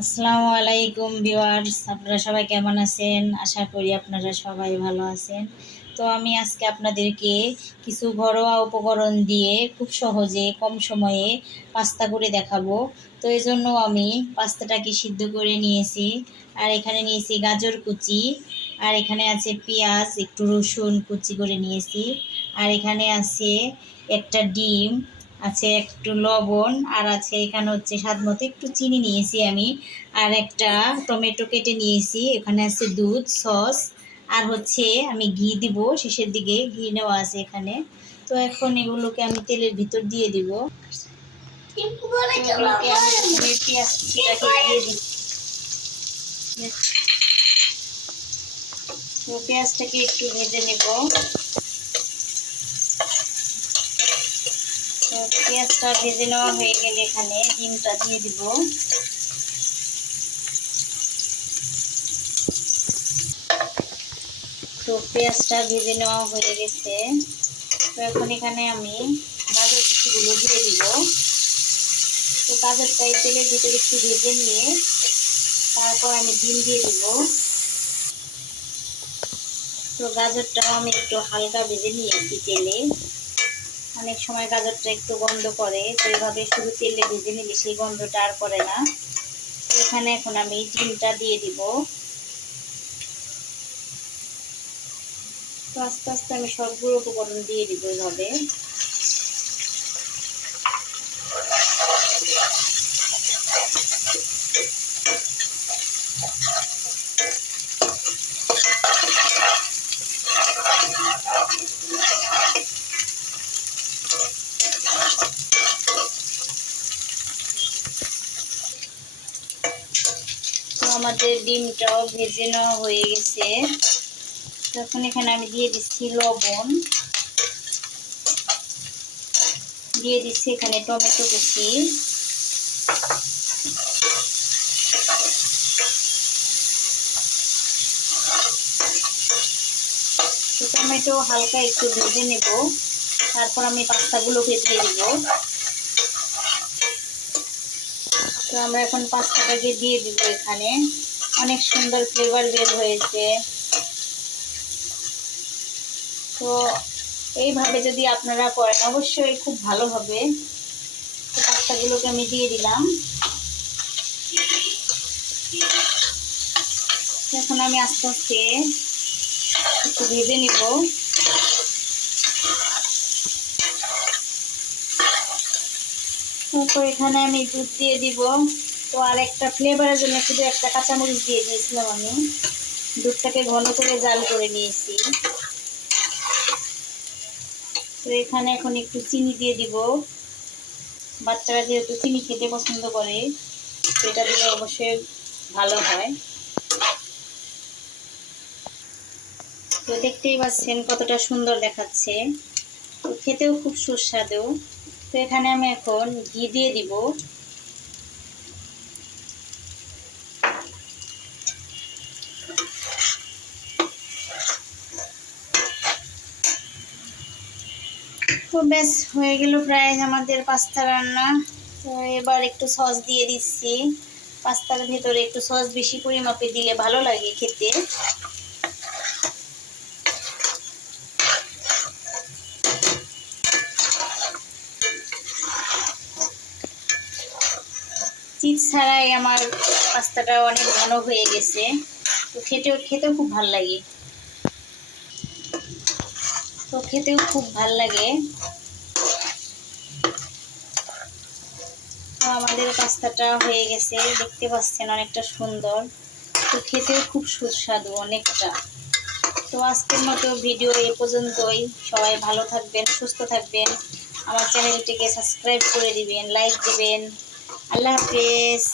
আসসালামু আলাইকুম ভিউয়ার্স, আপনারা সবাই কেমন আছেন? আশা করি আপনারা সবাই ভালো আছেন। তো আমি আজকে আপনাদেরকে কিছু ঘরোয়া উপকরণ দিয়ে খুব সহজে, কম সময়ে পাস্তা করে দেখাবো। তো এই জন্য আমি পাস্তাটাকে সিদ্ধ করে নিয়েছি, আর এখানে নিয়েছি গাজর কুচি, আর এখানে আছে পেঁয়াজ, একটু রসুন কুচি করে নিয়েছি, আর এখানে আছে একটা ডিম আছে একটু লবণ, আর আছে এখানে হচ্ছে স্বাদ মতো একটু চিনি নিয়েছি আমি, আর একটা টমেটো কেটে নিয়েছি, এখানে আছে দুধ, সস, আর হচ্ছে আমি ঘি দিব, শেষের দিকে ঘি নেওয়া আছে এখানে। তো এখন এগুলোকে আমি তেলের ভিতর দিয়ে দিব। তো পেঁয়াজটাকে একটু ভেজে নেব। পেঁয়াজটা ভেজে নেওয়া হয়ে গেলে এখানে ডিমটা দিয়ে দিব। তো পেঁয়াজটা ভেজে নেওয়া হয়ে গেছে। তো এখন এখানে আমি গাজর কুচিগুলো দিয়ে দিব। তো গাজরটা এই তেলের ভিতরে একটু ভেজে নিয়ে তারপর আমি ডিম দিয়ে দিব। তো গাজরটাও আমি একটু হালকা ভেজে নিয়েছি তেলে। অনেক সময় গাজরটা একটু গন্ধ করে, তো এভাবে শুধু তেলে ভেজে নিলে সেই গন্ধটা আর করে না। এখানে এখন আমি ডিমটা দিয়ে দিব। তো আস্তে আস্তে আমি সবগুলো উপকরণ দিয়ে দিব এভাবে। আমাদের ডিমটাও ভেজে নেওয়া হয়ে গেছে। তখন এখানে আমি দিয়ে দিচ্ছি লবণ। দিয়ে দিচ্ছি এখানে টমেটো কুচি। টমেটো হালকা একটু ভেজে নেব। তারপর আমি পাস্তাগুলোকে দিয়ে দিব তো আমরা এখন পাস্তাটাকে দিয়ে দিব এখানে, অনেক সুন্দর ফ্লেভার বের হয়েছে। তো এইভাবে যদি আপনারা করেন, অবশ্যই খুব ভালো হবে। তো পাস্তাগুলোকে আমি দিয়ে দিলাম। এখন আমি আস্তে আস্তে একটু ভেজে নিব। তারপর এখানে আমি দুধ দিয়ে দিব। তো আর একটা ফ্লেভারের জন্য শুধু একটা কাঁচামরিচ দিয়ে দিয়েছিলাম আমি। দুধটাকে ঘন করে জাল করে নিয়েছি। তো এখানে এখন একটু চিনি দিয়ে দিব। বাচ্চারা যেহেতু চিনি খেতে পছন্দ করে, সেটা দিলে অবশ্যই ভালো হয়। তো দেখতেই পাচ্ছেন কতটা সুন্দর দেখাচ্ছে। তো খেতেও খুব সুস্বাদু। তো এখানে আমি এখন ঘি দিয়ে দিব। তো ব্যাস, হয়ে গেল প্রায় আমাদের পাস্তা রান্না। তো এবার একটু সস দিয়ে দিচ্ছি। পাস্তার ভেতরে একটু সস বেশি পরিমাপে দিলে ভালো লাগে খেতে। চিজ ছাড়াই আমার পাস্তাটা অনেক ঘন হয়ে গেছে। তো খেতেও খেতেও খুব ভালো লাগে। তো খেতেও খুব ভালো লাগে। তো আমাদের পাস্তাটা হয়ে গেছে, দেখতে পাচ্ছেন অনেকটা সুন্দর। তো খেতেও খুব সুস্বাদু অনেকটা। তো আজকের মতো ভিডিও এ পর্যন্তই। সবাই ভালো থাকবেন, সুস্থ থাকবেন। আমার চ্যানেলটিকে সাবস্ক্রাইব করে দিবেন, লাইক দিবেন। আল্লাহ হাফেজ।